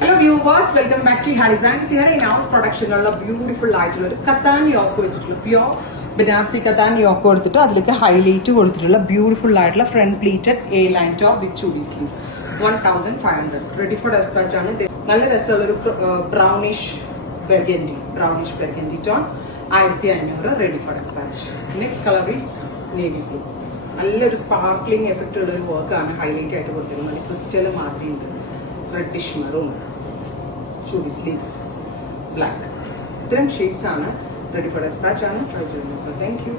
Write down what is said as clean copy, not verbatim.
Hello viewers, welcome back to Harry Designs. Here in our production ഉള്ള beautiful ആയിട്ടുള്ള ഒരു കത്താൻ യോക്ക് വെച്ചിട്ടുള്ള പ്യോർ ബനാറസി കത്താൻ യോക്ക് കൊടുത്തിട്ട് അതിലേക്ക് ഹൈലൈറ്റ് കൊടുത്തിട്ടുള്ള ബ്യൂട്ടിഫുൾ ആയിട്ടുള്ള front pleated A line top with chudi sleeves 1500 ready for dispatch ആണ്. നല്ല രസമുള്ള ഒരു brownish burgundy tone 1500 ready for dispatch. Next colour is navy blue. നല്ലൊരു സ്പാർക്ലിംഗ് എഫക്റ്റ് ഉള്ള ഒരു വർക്കാണ് ഹൈലൈറ്റ് ആയിട്ട് കൊടുത്തിരുന്നത്. ക്രിസ്റ്റൽ മാറിയുണ്ട്. Reddish maroon chudi sleeves black. ഇത്തരം ഷെയ്ഡ്സ് ആണ്. റെഡി ഫോർ ഡെസ്പാച്ച് ആണ്. ട്രൈ ചെയ്ത് നോക്കുക. Thank U.